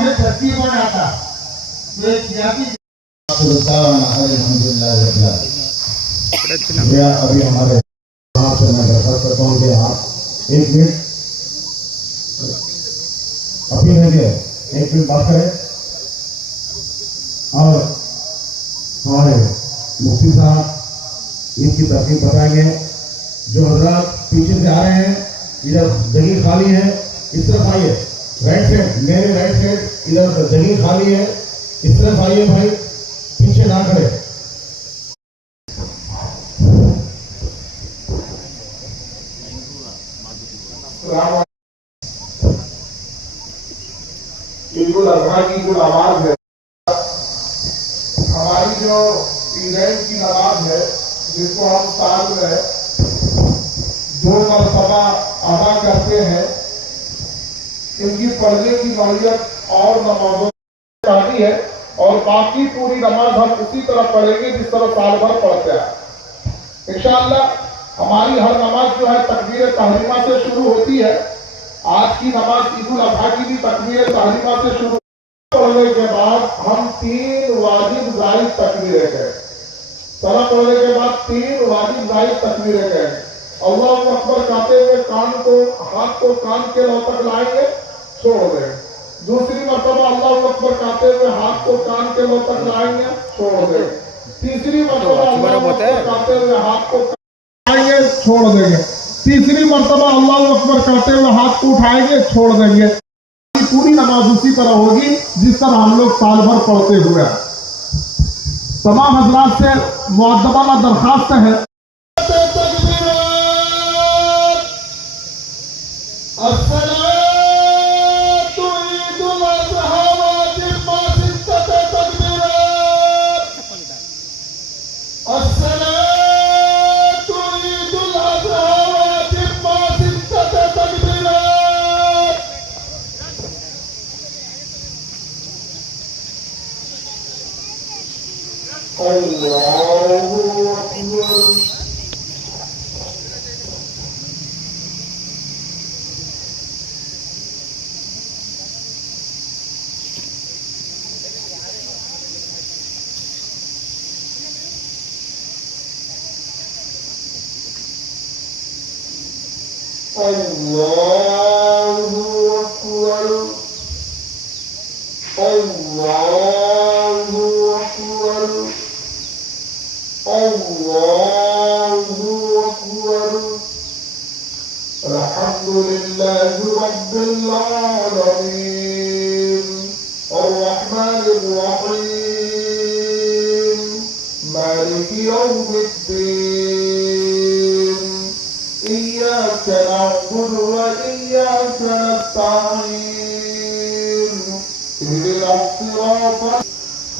ये धरती पर आता तो एक जाति अभी हमारे यहाँ से मैं दरखास्त करता हूँ कि आप 1 मिनट अभी नहीं गए 1 मिनट बात करें और हमारे मुफ्ती साहब इसकी तरकीब बताएंगे। जो हजरात पीछे से आ रहे हैं इधर जगह खाली है, इस तरफ आइए। राइट साइड मेरे राइट साइड इधर जगह खाली है, इस तरफ आइए भाई, पीछे ना खड़े। ईद उल अजहा की जो नमाज है, हमारी जो ईदैन की नमाज है, जिसको हम साल में 2 मरतबा अदा करते हैं, इनकी पढ़ने की नौयत और नमाजों आती है और बाकी पूरी नमाज हम उसी तरह पढ़ेंगे जिस तरह साल भर पढ़ते हैं इंशाअल्लाह। हमारी हर नमाज जो है तकबीर तहरीमा से शुरू होती है। आज की नमाज ईद उल अजहा की भी तकबीर तहरीमा से शुरू पढ़ने के बाद हम 3 वाजिब जायज तकबीरें कहें। सलाह पढ़ने के बाद 3 वाजिब जायज तकबीरें कहें। अल्लाहु अकबर कहते हुए हाथ को कान के लौ तक लाएंगे, छोड़ दें। दूसरी मर्तबा अल्लाहु अकबर कहते हुए हाथ को कान के लौ तक लाएंगे, छोड़ दें। तीसरी मर्तबा अल्लाहु अकबर कहते हुए हाथ को लाएंगे, छोड़ देंगे। तीसरी मर्तबा अल्लाहु अकबर कहते हुए हाथ को उठाएंगे, छोड़ देंगे। पूरी नमाज उसी तरह होगी जिस तरह हम लोग साल भर पढ़ते हुए। तमाम हजरात से मुअद्दबाना दरखास्त है,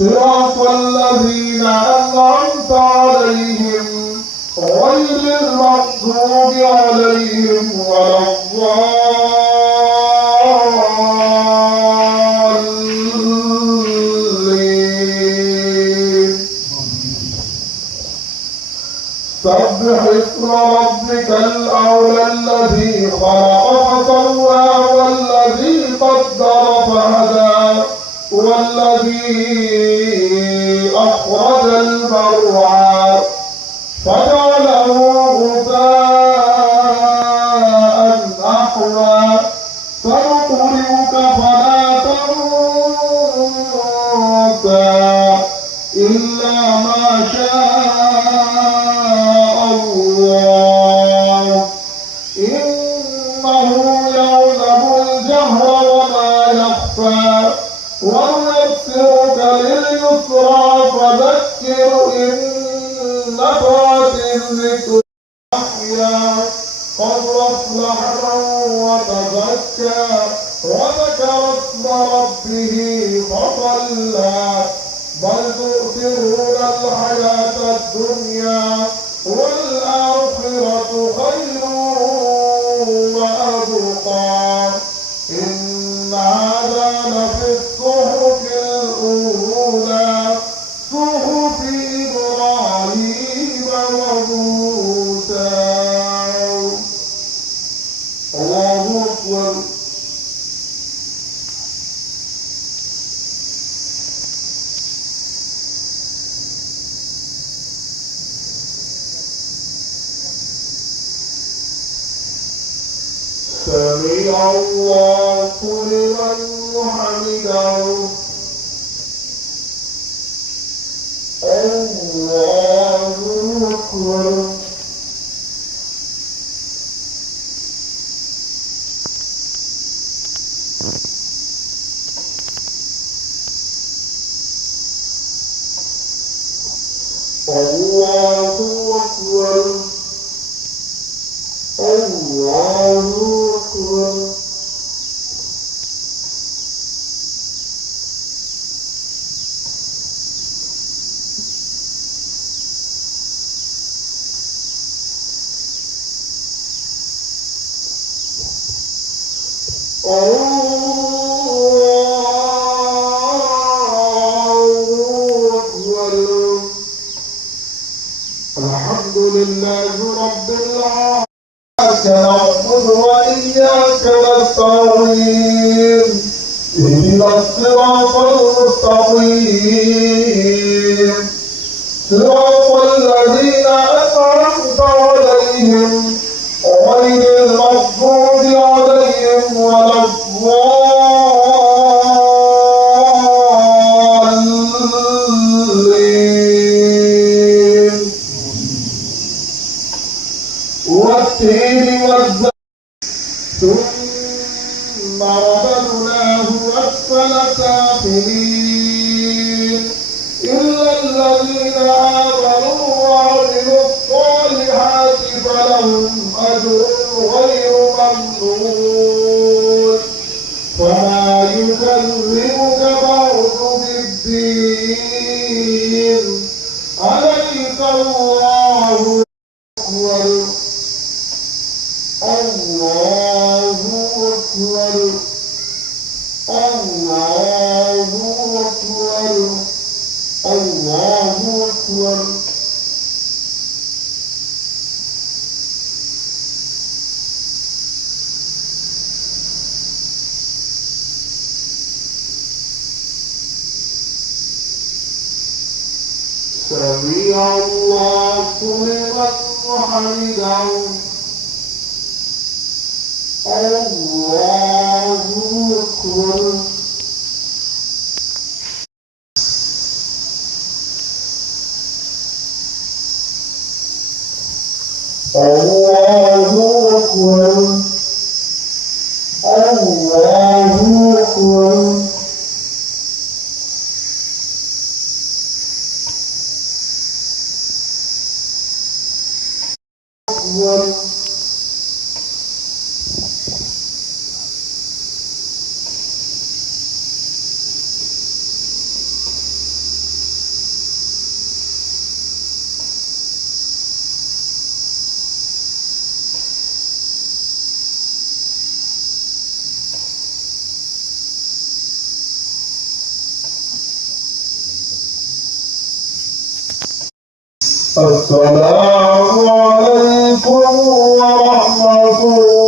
صراط الذين أنعمت عليهم غير المغضوب عليهم ولا الضالين. سبح اسم ربك الأعلى الذي خلق فسوى والذي قدر فهدى والذي أخرج المرعى فجعله غثاء أحوى سنقرئك فلا تنسى إلا ما شاء الله إنه يعلم الجهر وما يخفى ونيسرك لليسرى فذكر إن نفعت الذكر أحيا قد أفلح من وتزكى وذكر اسم ربه فصلى بل تؤثرون الحياة الدنيا والآخرة خير وأبقى إن هذا لفي الصحف الأولى صحف إبراهيم وموسى. الله أكبر. سمع الله لمن حمده الله أكبر الله أكبر الله أكبر الحمد لله رب العالمين إياك نعبد وإياك نستعين اهدنا الصراط المستقيم صراط الذين أنعمت عليهم غير المغضوب عليهم ولا الضالين والتين والزيتون ثم رددناه أسفل سافلين إلا الذين آمنوا وعملوا الصالحات فلهم أجر غير ممنون فما يكذبك بعد بالدين أليس الله أكبر الله أكبر الله أكبر الله أكبر سمع الله لمن حمده الله أكبر الله أكبر الله أكبر السلام عليكم ورحمة الله.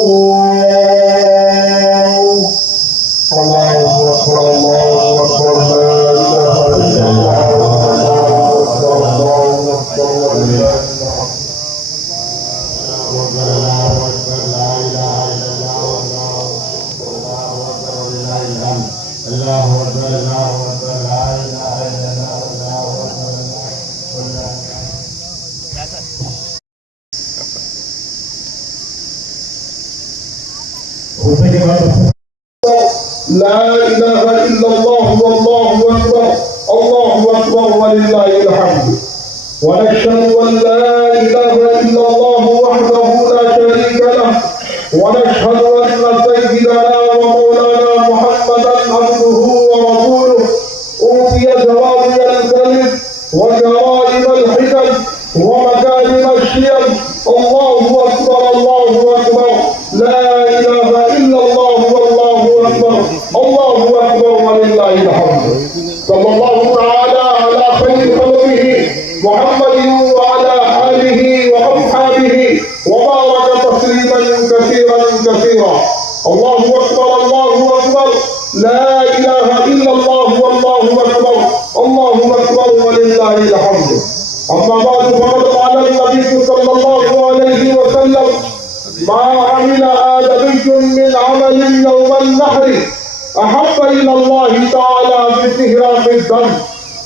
الله أكبر الله أكبر لا إله إلا الله الله أكبر الله أكبر لا إله إلا الله الله أكبر لله الحمد الله أكبر لا إله إلا الله الله أكبر لا إله إلا الله والله أكبر الله أكبر ولله الحمد ونشهد أن لا إله إلا الله وحده لا شريك له ونشهد أن سيدنا ومولانا محمدا عبده ورسوله أوتي جوامع الكلم وجرائم الحكم ومكارم الشيم الله أكبر لا إله إلا الله والله أكبر الله أكبر ولله الحمد صلى الله تعالى على خير خلقه محمد وعلى آله وأصحابه وبارك تسليما كثيرا الله أكبر لا إله إلا الله والله أكبر الله أكبر ولله الحمد أما بعد فقد قال النبي صلى الله عليه وسلم ما عمل آدمي النهر أحب إلى الله تعالى من إهراق الدم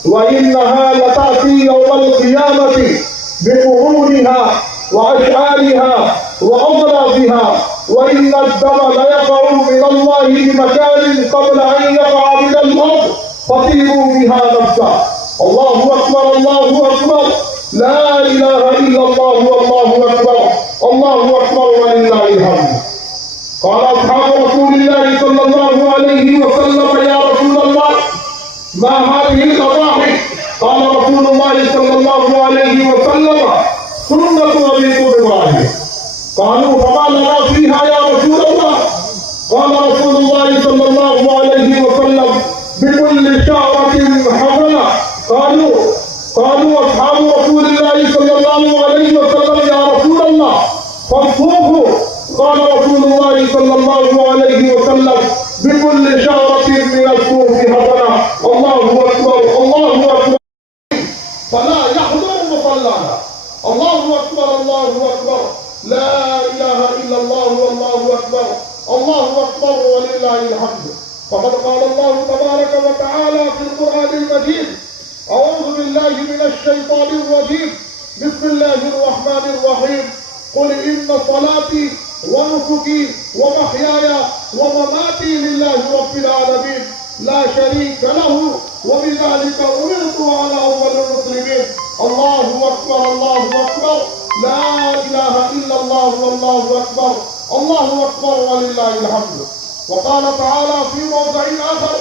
وإنها لتأتي يوم القيامة بقرونها وأشعارها وأضرابها وإن الدم ليقع من الله بمكان قبل أن يقع من الأرض فطيروا بها نفسا. الله أكبر الله أكبر لا إله إلا الله والله أكبر الله أكبر ولله الحمد. قال أصحاب رسول الله صلى الله عليه وسلم يا رسول الله ما هذه الأضاحي؟ قال رسول الله صلى الله عليه وسلم سنة أبيكم إبراهيم. قالوا فما لنا فيها يا رسول الله؟ قال رسول الله صلى الله عليه وسلم بكل شعرة حسنة. قالوا أصحاب رسول الله صلى الله عليه وسلم يا رسول الله فالصوف. قال رسول الله صلى الله عليه وسلم بكل شعرة من الصوف حسنة. الله أكبر الله أكبر فلا يحضر مصلانا. الله أكبر الله أكبر لا إله إلا الله والله أكبر الله أكبر ولله الحمد. فقد قال الله تبارك وتعالى في القرآن المجيد أعوذ بالله من الشيطان الرجيم بسم الله الرحمن الرحيم قل إن صلاتي ونسكي ومحياي ومماتي لله رب العالمين لا شريك له وبذلك أمرت وأنا أول المسلمين. الله أكبر الله أكبر لا إله إلا الله والله أكبر الله أكبر ولله الحمد. وقال تعالى في موضع آخر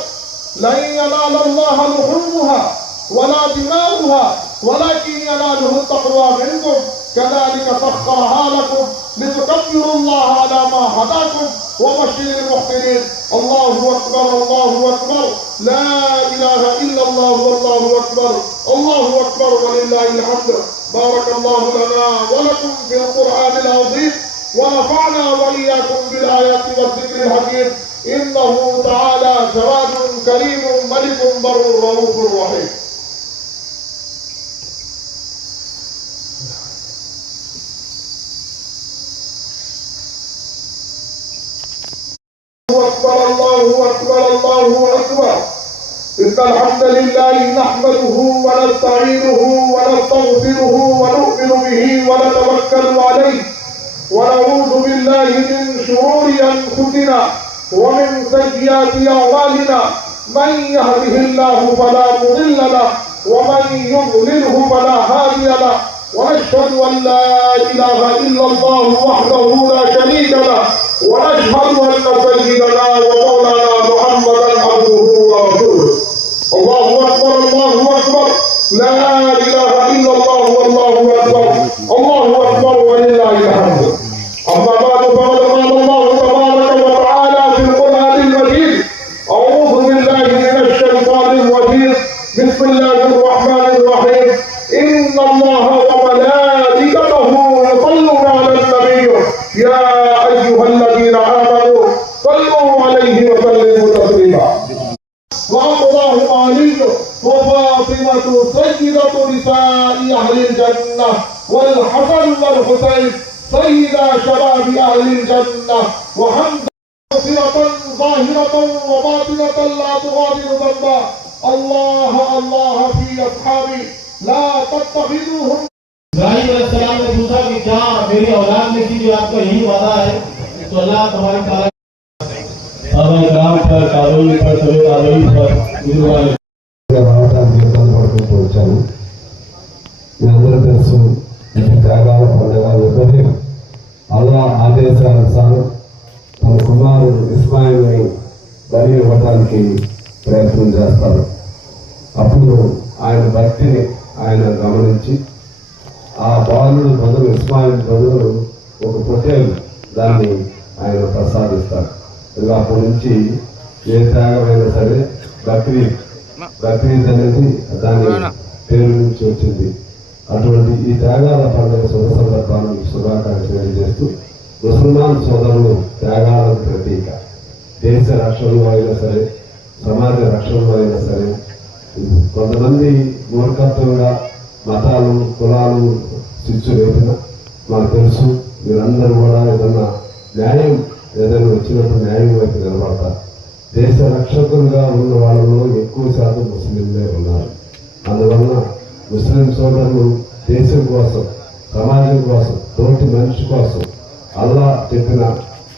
لن ينال الله لحومها ولا دماؤها ولكن يناله التقوى منكم كذلك سخرها لكم لتكبروا الله على ما هداكم وبشر المحسنين. الله أكبر الله أكبر لا إله إلا الله والله أكبر الله أكبر ولله الحمد. بارك الله لنا ولكم في القرآن العظيم ونفعنا وإياكم بالآيات والذكر الحكيم. إنه تعالى جواد كريم ملك بر رؤوف رحيم. أكبر الله أكبر الله أكبر. إن الحمد لله نحمده ونستعينه ونستغفره ونؤمن به ونتوكل عليه ونعوذ بالله من شرور أنفسنا ومن سيئات أعمالنا من يهده الله فلا مضل له ومن يضلله فلا هادي له ونشهد أن لا إله إلا الله وحده لا شريك له ونشهد أن سيدنا ومولانا محمدا عبده ورسوله. الله أكبر الله أكبر لا إله إلا الله والله أكبر الله أكبر ولله الحمد. أما بعد فقد قال الله تبارك وتعالى في القرآن المجيد أعوذ بالله من الشيطان الرجيم بسم الله الرحمن الرحيم إن الله وملائكته يصلون على النبي يا أيها الذين آمنوا صلوا عليه وسلموا تسليما. وأمره علي وفاطمة سيدة نساء أهل الجنة والحسن والحسين سيدا شباب أهل الجنة وحمدا مغفرة ظاهرة وباطنة لا تغادر ذنبا. الله الله في أصحابي لا تتخذوهم. इब्राहिम अलैहिस्सलाम ने पूछा कि क्या मेरी औलाद में की जो आपका यही वादा है तो अल्लाह तबारक तआला हमारे ग्राम पर कारोली पर सभी कारोली पर गुरुवार వచ్చాను. మీ అందరూ తెలుసు ఈ త్యాగాల పండుగ ఇబ్రహీం అల్లా ఆదేశానుసారం తన కుమారుడు ఇస్మాయిల్ని బలి ఇవ్వడానికి ప్రయత్నం చేస్తారు. అప్పుడు ఆయన భక్తిని ఆయన గమనించి ఆ బాలుడు బదులు ఇస్మాయిల్ బదులు ఒక పొట్టేలు దాన్ని ఆయన ప్రసాదిస్తారు. ఇలా అప్పటి నుంచి ఏ త్యాగమైనా సరే బక్రీద్ అనేది దాని పేరు నుంచి వచ్చింది. అటువంటి ఈ త్యాగాల పండుగ శుభ సందర్భాలను శుభాకాంక్షలు తెలియజేస్తూ ముసల్మాన్ సోదరులు త్యాగాలకు ప్రతీక. దేశ రక్షణలో అయినా సరే సమాజ రక్షణలో అయినా సరే కొంతమంది మూర్ఖత్వంగా మతాలు కులాలు చిచ్చు వేసిన మాకు తెలుసు. మీరందరూ కూడా ఏదన్నా న్యాయం ఏదైనా వచ్చినప్పుడు న్యాయం వైపు నిలబడతారు. దేశ రక్షకులుగా ఉన్న వాళ్ళలో ఎక్కువ శాతం ముస్లింలే ఉన్నారు. అందువలన ముస్లిం సోదరులు దేశం కోసం, సమాజం కోసం, తోటి మనిషి కోసం అల్లా చెప్పిన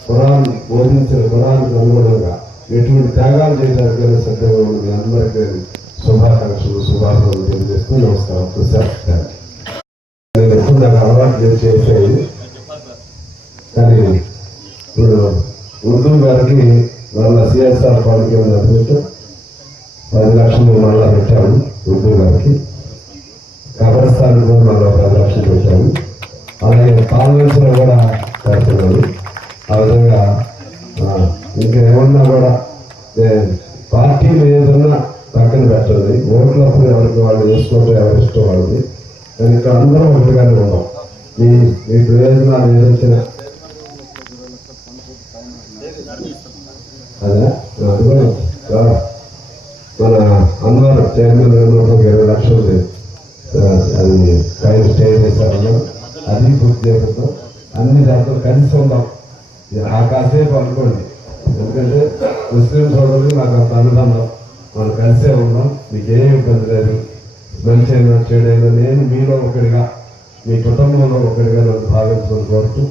ఖురాన్ బోధించిన ఖురాన్కు అనుగుణంగా ఎటువంటి త్యాగాలు చేయడానికైనా సిద్ధంగా ఉన్న మీ అందరికీ శుభాకాంక్షలు, శుభాకాంక్షలు తెలియజేస్తూ నమస్కారం. నేను ఎప్పుడు నాకు అలవాటు చేసేది, కానీ ఇప్పుడు ఉర్దూ గారికి మళ్ళా సిఎస్ఆర్ ఫండ్ కింద 10 లక్షలు మళ్ళా పెట్టాము. ఉర్దూ గారికి కబరస్థాన్ కూడా మళ్ళీ 10 లక్షలు పెట్టాము. అలాగే పార్లమెంట్స్లో కూడా పెడుతున్నాను. ఆ విధంగా ఇంకేమన్నా కూడా పార్టీలు ఏదన్నా పక్కన పెట్టండి, ఓట్లప్పుడు ఎవరికి వాళ్ళు వేసుకోవడం ఎవరి ఇష్టం వాళ్ళది. కానీ ఇక్కడ అందరం ఒకటిగానే ఉన్నాం. మీ ప్రయోజనాలు ఏదొచ్చిన అదే మన అన్నవారు చైర్మన్ 20 లక్షలు అది పైన స్టే చేశారన్నా, అది పూర్తి చేయడం అన్ని దాంట్లో కలిసి ఉందాం. ఆ కాసేపు అనుకోండి, ఎందుకంటే ముస్లిం సోదరులు నాకు అంత అనుబంధం, మనం కలిసే ఉన్నాం. మీకు ఏమి ఇబ్బంది లేదు. మంచి అయినా చెడైనా నేను మీలో ఒకటిగా, మీ కుటుంబంలో ఒకటిగా నన్ను భావించడం కోరుతూ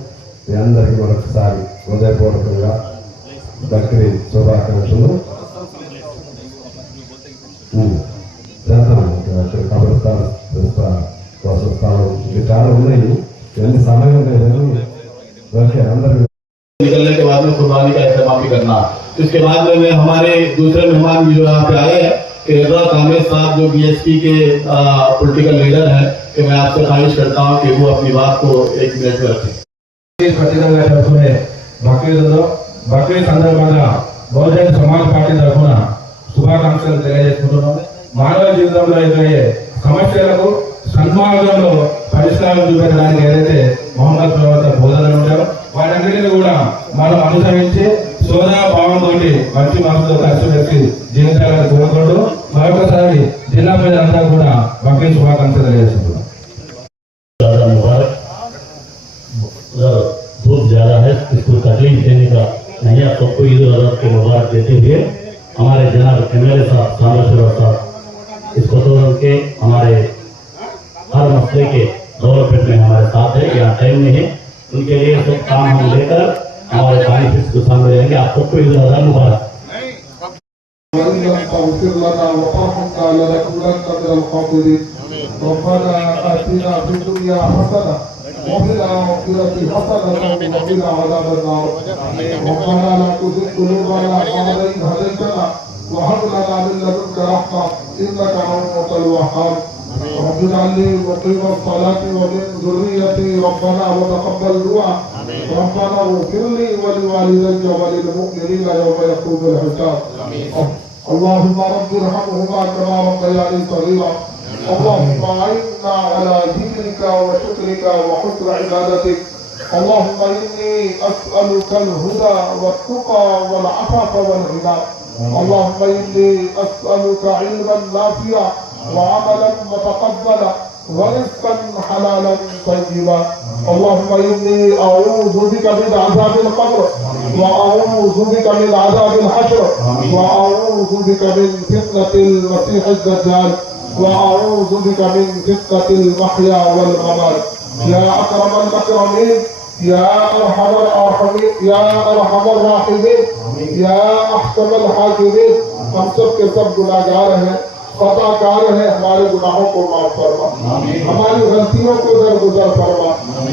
మీ అందరికీ మరొకసారి హృదయపూర్వకంగా బక్రీ శుభాకాంక్షలు. కబరస్థానం కోసం స్థానం ఇది చాలా ఉన్నాయి, ఎన్ని సమయం లేదని ఓకే అందరూ निकलने के बाद में कुर्बानी का एहतमाम भी करना। इसके बाद में हमारे दूसरे मेहमान भी जो यहाँ पे आए हैं, इरशाद अहमद साहब जो बीएसपी के पॉलिटिकल लीडर हैं, कि मैं आपसे ख्वाहिश करता हूँ कि वो अपनी बात को 1 मिनट में रखें। ఖచ్చితంగా జరుపుకునే బక్రీద్ సందర్భంగా బహుజన సమాజ్ పార్టీ తరఫున శుభాకాంక్షలు తెలియజేసుకుంటున్నాం. మానవ జీవితంలో ఎదురయ్యే సమస్యలకు సన్మార్గంలో పరిష్కారం చూపెట్టడానికి ఏదైతే మొహమ్మద్ ప్రవక్త బోధనలు ఉంటారో వాటన్నిటిని కూడా మనం అనుసరించి సోదర భావంతో మంచి మనసుతో కలిసి జీవితాలను కోరుకుంటూ మరొకసారి జిల్లా ప్రజలంతా కూడా బక్రీద్ శుభాకాంక్షలు తెలియజేస్తున్నాం. धूप ज्यादा है, इसको तकलीफ देने का नहीं है। सबको ईद उल अजहा के मुबारक देते हुए हमारे जनाब मेरे साथ सामने साहब इसको तो के हमारे हर मसले के डेवलपमेंट में हमारे साथ है, यहाँ टाइम नहीं है, उनके लिए सब काम हम लेकर हमारे बेनिफिट्स को सामने रहेंगे। आप सबको ईद उल अजहा मुबारक। ربنا آتنا في الدنيا حسنة وفي الآخرة حسنة وقنا عذاب النار. ربنا لا تزغ قلوبنا بعد إذ هديتنا وهب لنا من لدنك رحمة إنك أنت الوهاب. رب اجعل لي مقيم الصلاة ومن ذريتي ربنا وتقبل دعاء. ربنا اغفر لي ولوالدي وللمؤمنين يوم يقوم الحساب. اللهم رب ارحمهما كما ربياني صغيرا. اللهم أعنا على ذكرك وشكرك وحسن عبادتك. اللهم إني أسألك الهدى والتقى والعفاف والغنى. اللهم إني أسألك علما نافعا وعملا متقبلا ورزقا حلالا طيبا. اللهم إني أعوذ بك من عذاب القبر وأعوذ بك من عذاب الحشر وأعوذ بك من فتنة المسيح الدجال وأعوذ بك من فتنة المحيا والممات. يا أكرم الأكرمين يا أرحم الراحمين يا أرحم الراحمين يا أحكم الحاكمين. हम सब के सब गुनाहगार हैं, खताकार है, हमारे गुनाहों को माफ फरमा, हमारी गलतियों को दरगुजर फरमा,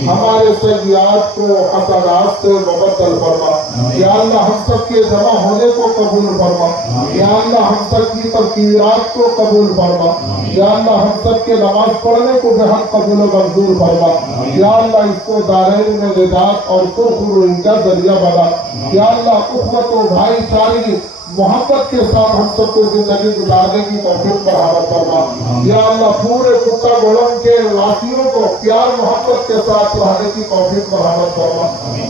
हमारे सय्यात को हसनात से मुबद्दल फरमा। या अल्लाह हम सब के जमा होने को कबूल फरमा। या अल्लाह हम सब की तकबीरात को कबूल फरमा। या अल्लाह हम सब के नमाज पढ़ने को बेहद कबूल मंजूर फरमा। या अल्लाह इसको दायरे में निजात और सुरखुरुई का जरिया बना। या अल्लाह उखवत व भाईचारे मोहब्बत के साथ हम सबको जिंदगी गुजारने की तौफीक बराबर फरमा। या अल्लाह पूरे कुत्ता गोलम के वासियों को प्यार मोहब्बत के साथ रहने की तौफीक बराबर फरमा।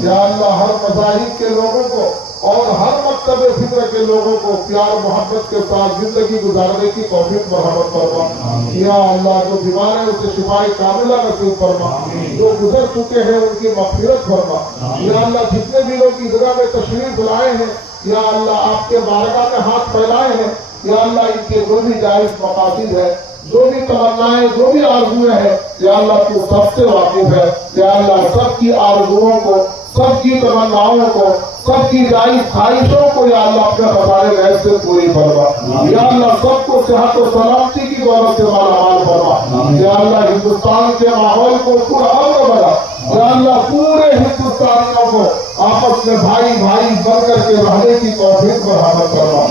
या अल्लाह हर मज़ाहिब के लोगों को और हर मकतबे फिक्र के लोगों को प्यार मोहब्बत के साथ जिंदगी गुजारने की तौफीक बराबर फरमा। या अल्लाह जो बीमार है उसे शिफाए कामिला नसीब फरमा, जो गुजर चुके हैं उनकी मग़फ़िरत फरमा। या अल्लाह जितने भी लोग ईदगाह में तशरीफ लाए हैं, या अल्लाह आपके बारगाह में हाथ फैलाए हैं, या अल्लाह इनके जो भी जायज़ मकासद है, जो भी तमन्नाएं, जो भी आरज़ुएं हैं, या अल्लाह तू सबसे वाकिफ है। या अल्लाह सबकी आरज़ुओं को, सबकी तमन्नाओं को, सबकी जायज़ ख्वाहिशों को या अल्लाह अपने खजाने गैस से पूरी फरमा। या अल्लाह सबको सेहत और सलामती की दौलत से मालामाल फरमा। या अल्लाह हिंदुस्तान के माहौल को पूरा अमन बना। या अल्लाह पूरे हिंदुस्तानियों को आपस में भाई भाई बनकर के रहने की तौफीक बराबर फरमा,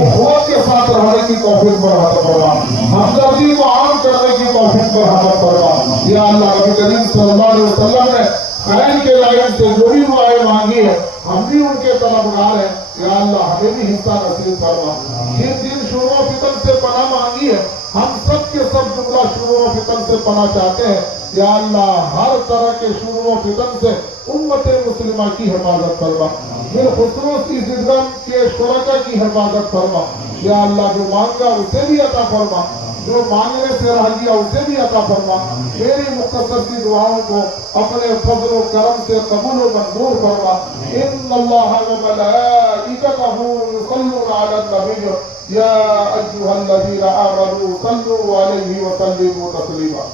उखुवत के साथ रहने की तौफीक बराबर फरमा, हमदर्दी को आम करने की तौफीक बराबर फरमा। या अल्लाह नबी करीम सल्लल्लाहु अलैहि वसल्लम ने खैर के लाइन से जो भी दुआएं मांगी है, हम भी उनके तलबगार हैं। या अल्लाह हमें भी हिस्सा नसीब फरमा। जिन शुरू फितन से पनाह मांगी है, हम सब के सब जुमला शुरू फितन से पनाह चाहते हैं। या अल्लाह हर तरह के शुरू फितन से उम्मत मुस्लिमा की हिफाजत फरमा, बिलखुसूस इस ईदगाह के शुरका की हिफाजत फरमा। या अल्लाह जो मांगा उसे भी अता फरमा, जो मांगने से रह गया उसे भी अता फरमा। मेरी मुख्तसर की दुआओं को अपने फजल व करम से कबूल व मंजूर फरमा। इन्नल्लाह व मलाइकतहु युसल्लूना अलन नबी या अय्युहल्लज़ीना आमनू सल्लू अलैहि व सल्लिमू तस्लीमा।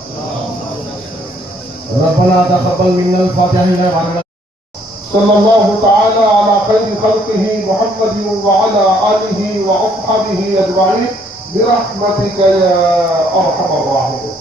रब्बना तक़ब्बल मिन्नल फातिहा सल्लल्लाहु तआला अला खैरि खल्क़िही मुहम्मदिन व अला आलिहि व अस्हाबिही अजमाइन बिरहमतिक या अरहमर राहिमीन।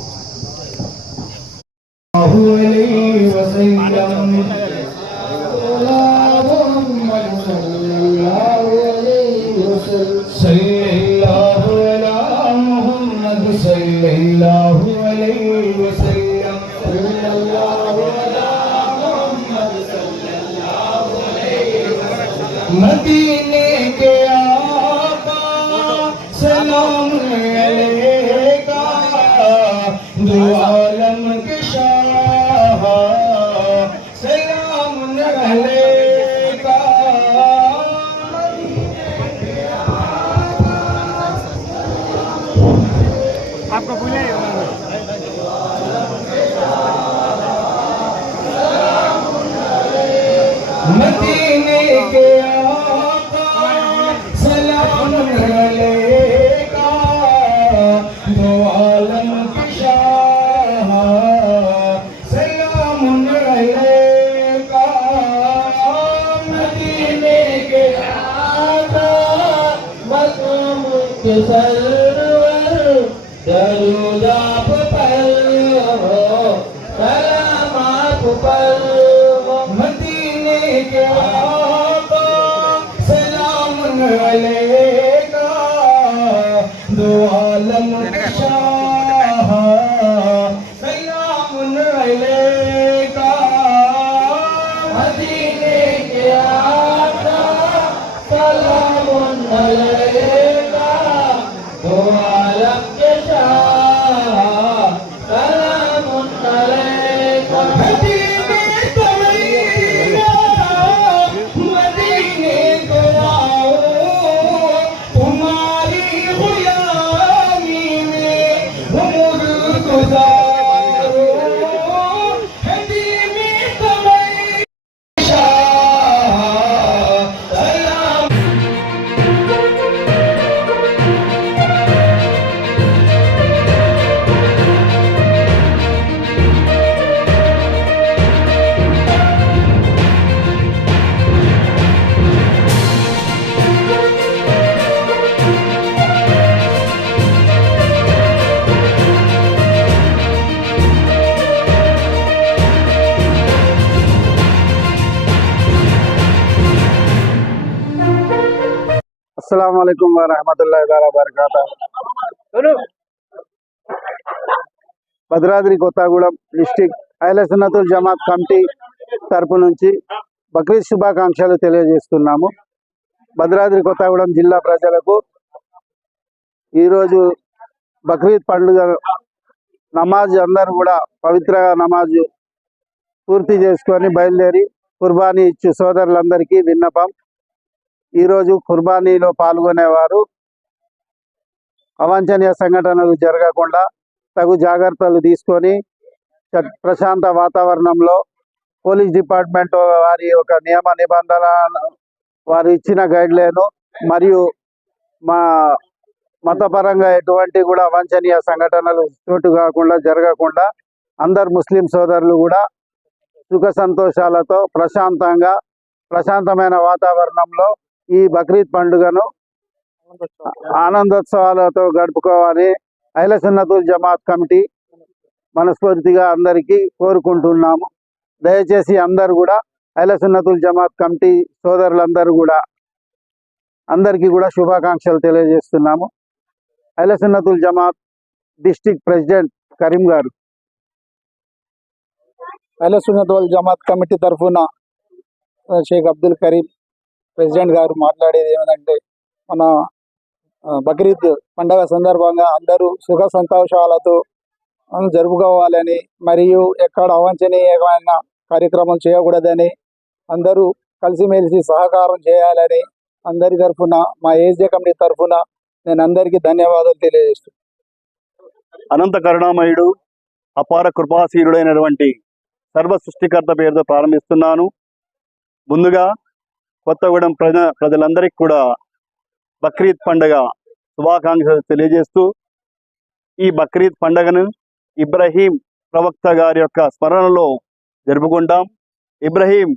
मदीने के आका सलाम अलैका, दो आलम के शाह सलाम अलैका। आपको भूले मदीने के आका सलाम अलैका, दो आलम के शाह सलाम अलैका। मदीने के आका मक़ाम के सरवर, दरूद आप पर सलाम आप पर। मदीने के आका सलाम अलैका, दो आलम के शाह सलाम अलैका। मदीने के आका सलाम अलैका, दो आलम के शाह सलाम अलैका। अस्सलाम वालेकुम व रहमतुल्लाहि व बरकातहू। భద్రాద్రి కొత్తగూడెం డిస్ట్రిక్ట్ అహ్లే సున్నతుల్ జమాత్ కమిటీ తరపు నుంచి బక్రీద్ శుభాకాంక్షలు తెలియజేస్తున్నాము. భద్రాద్రి కొత్తగూడెం జిల్లా ప్రజలకు ఈరోజు బక్రీద్ పండుగ నమాజ్ అందరూ కూడా పవిత్ర నమాజ్ పూర్తి చేసుకొని బయలుదేరి కుర్బానీ ఇచ్చు సోదరులందరికీ విన్నపం, ఈరోజు కుర్బానీలో పాల్గొనేవారు అవాంఛనీయ సంఘటనలు జరగకుండా తగు జాగ్రత్తలు తీసుకొని ప్రశాంత వాతావరణంలో పోలీస్ డిపార్ట్మెంట్ వారి యొక్క నియమ నిబంధన వారు ఇచ్చిన గైడ్లైన్ మరియు మా మతపరంగా ఎటువంటి కూడా అవాంఛనీయ సంఘటనలు చోటు కాకుండా జరగకుండా అందరు ముస్లిం సోదరులు కూడా సుఖ సంతోషాలతో ప్రశాంతమైన వాతావరణంలో ఈ బక్రీద్ పండుగను ఆనందోత్సవాలతో గడుపుకోవాలని అహ్లే సున్నతుల్ జమాత్ కమిటీ మనస్ఫూర్తిగా అందరికీ కోరుకుంటున్నాము. దయచేసి అందరూ కూడా అహ్లే సున్నతుల్ జమాత్ కమిటీ సోదరులందరూ కూడా అందరికీ కూడా శుభాకాంక్షలు తెలియజేస్తున్నాము. అహ్లే సున్నతుల్ జమాత్ డిస్ట్రిక్ట్ ప్రెసిడెంట్ కరీం గారు. అహ్లే సున్నతుల్ జమాత్ కమిటీ తరఫున షేక్ అబ్దుల్ కరీం ప్రెసిడెంట్ గారు మాట్లాడేది ఏమిటంటే, మన బక్రీద్ పండగ సందర్భంగా అందరూ సుఖ సంతోషాలతో జరుపుకోవాలని మరియు ఎక్కడ అవాంఛనీయమైన కార్యక్రమం చేయకూడదని అందరూ కలిసిమెలిసి సహకారం చేయాలని అందరి తరఫున మా ఏజే కమిటీ తరఫున నేను అందరికీ ధన్యవాదాలు తెలియజేస్తున్నాను. అనంత కరుణామయుడు అపార కృపాశీలుడైనటువంటి సర్వ సృష్టికర్త పేరుతో ప్రారంభిస్తున్నాను. ముందుగా కొత్తగూడెం ప్రజలందరికీ కూడా బక్రీద్ పండుగ శుభాకాంక్షలు తెలియజేస్తూ, ఈ బక్రీద్ పండుగను ఇబ్రహీం ప్రవక్త గారి యొక్క స్మరణలో జరుపుకుంటాం. ఇబ్రహీం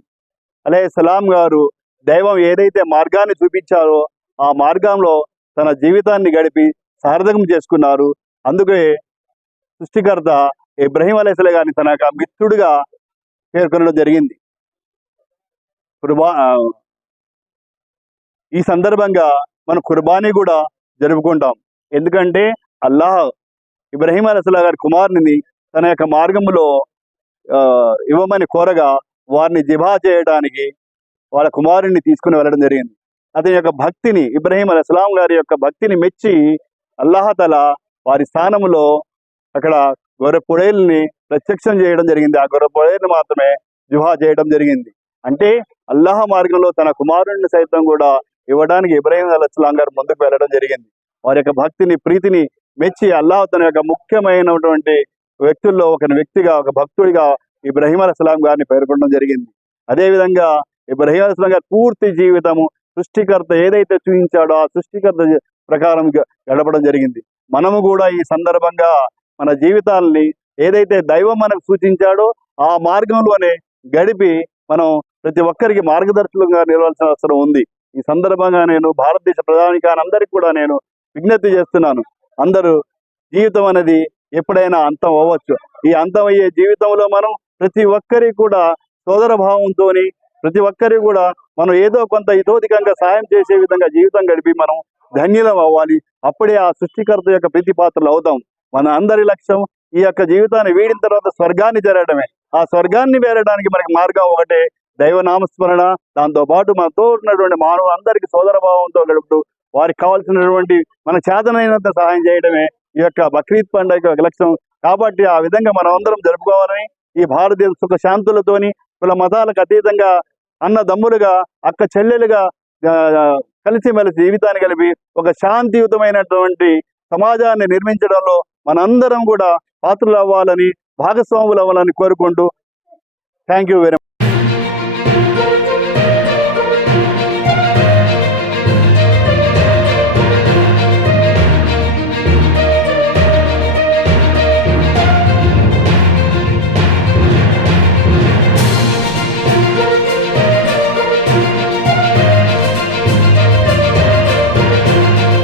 అలైహిస్సలాం గారు దైవం ఏదైతే మార్గాన్ని చూపించారో ఆ మార్గంలో తన జీవితాన్ని గడిపి సార్థకం చేసుకున్నారు. అందుకే సృష్టికర్త ఇబ్రహీం అలైహిస్సలాం గారిని తన యొక్క మిత్రుడిగా పేర్కొనడం జరిగింది. ఈ సందర్భంగా మనం కుర్బానీ కూడా జరుపుకుంటాం. ఎందుకంటే అల్లాహ్ ఇబ్రహీం అలైహిస్సలాం గారి కుమారుని తన యొక్క మార్గంలో ఇవ్వమని కోరగా వారిని జిబా చేయడానికి వాళ్ళ కుమారుని తీసుకుని వెళ్ళడం జరిగింది. అతని యొక్క భక్తిని, ఇబ్రహీం అలైహిస్సలాం గారి యొక్క భక్తిని మెచ్చి అల్లాహ్ తఆలా వారి స్థానంలో అక్కడ గొర్రె పొడేల్ని ప్రత్యక్షం చేయడం జరిగింది. ఆ గొర్రె పొడేల్ని మాత్రమే జిబా చేయడం జరిగింది. అంటే అల్లాహ్ మార్గంలో తన కుమారుడిని సైతం కూడా ఇవ్వడానికి ఇబ్రహీం అలైహిస్సలాం గారు ముందుకు వెళ్ళడం జరిగింది. వారి యొక్క భక్తిని, ప్రీతిని మెచ్చి అల్లాహ్ తన యొక్క ముఖ్యమైనటువంటి వ్యక్తుల్లో ఒక వ్యక్తిగా, ఒక భక్తుడిగా ఇబ్రహీం అలైహిస్సలాం గారిని పేర్కొనడం జరిగింది. అదేవిధంగా ఇబ్రహీం అలైహిస్సలాం గారి పూర్తి జీవితము సృష్టికర్త ఏదైతే చూపించాడో ఆ సృష్టికర్త ప్రకారం గడపడం జరిగింది. మనము కూడా ఈ సందర్భంగా మన జీవితాలని ఏదైతే దైవం మనకు సూచించాడో ఆ మార్గంలోనే గడిపి మనం ప్రతి ఒక్కరికి మార్గదర్శకంగా నిలవాల్సిన అవసరం ఉంది. ఈ సందర్భంగా నేను భారతదేశ ప్రధానికాన్ని అందరికీ కూడా నేను విజ్ఞప్తి చేస్తున్నాను. అందరూ జీవితం అనేది ఎప్పుడైనా అంతం అవ్వచ్చు. ఈ అంతం అయ్యే జీవితంలో మనం ప్రతి ఒక్కరికి కూడా సోదర భావంతో, ప్రతి ఒక్కరికి కూడా మనం ఏదో కొంత ఇతోధికంగా సాయం చేసే విధంగా జీవితం గడిపి మనం ధన్యులం అవ్వాలి. అప్పుడే ఆ సృష్టికర్త యొక్క ప్రీతి పాత్రలు అవుతాం. మన అందరి లక్ష్యం ఈ యొక్క జీవితాన్ని వీడిన తర్వాత స్వర్గాన్ని చేరడమే. ఆ స్వర్గాన్ని చేరడానికి మనకి మార్గం ఒకటే, దైవనామస్మరణ. దాంతోపాటు మనతో ఉన్నటువంటి మానవులు అందరికీ సోదర భావంతో గడుపుతూ వారికి కావాల్సినటువంటి మన చేతనైనంత సహాయం చేయడమే ఈ యొక్క బక్రీద్ పండుగ లక్ష్యం. కాబట్టి ఆ విధంగా మనం అందరం జరుపుకోవాలని, ఈ భారతదేశ సుఖ శాంతులతోని కుల మతాలకు అతీతంగా అన్నదమ్ములుగా, అక్క చెల్లెలుగా కలిసిమెలిసి జీవితాన్ని కలిపి ఒక శాంతియుతమైనటువంటి సమాజాన్ని నిర్మించడంలో మనందరం కూడా పాత్రలు అవ్వాలని, భాగస్వాములు అవ్వాలని కోరుకుంటూ థ్యాంక్ యూ వెరీ మచ్.